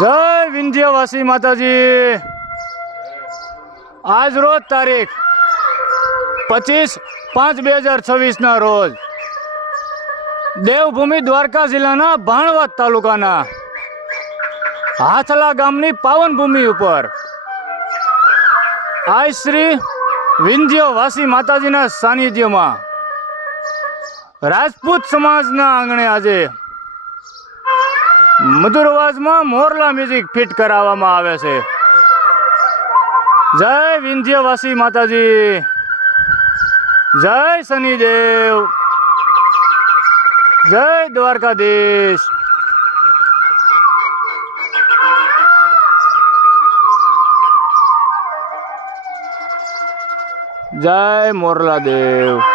જય વિંધ્યવાસી માતાજી। આજ રોજ તારીખ 25/5/2026 ના રોજ દેવભૂમિ દ્વારકા જિલ્લાના ભાણવડ તાલુકાના હાથલા ગામની પાવન ભૂમિ ઉપર આજ શ્રી વિંધ્યવાસી માતાજીના સાનિધ્યમાં રાજપૂત સમાજના આંગણે આજે મધુર અવાજમાં મોરલા મ્યુઝિક ફિટ કરાવવામાં આવે છે। જય વિંધ્યવાસી માતાજી, જય શનિદેવ, જય દ્વારકાધીશ। જય મોરલા દેવ।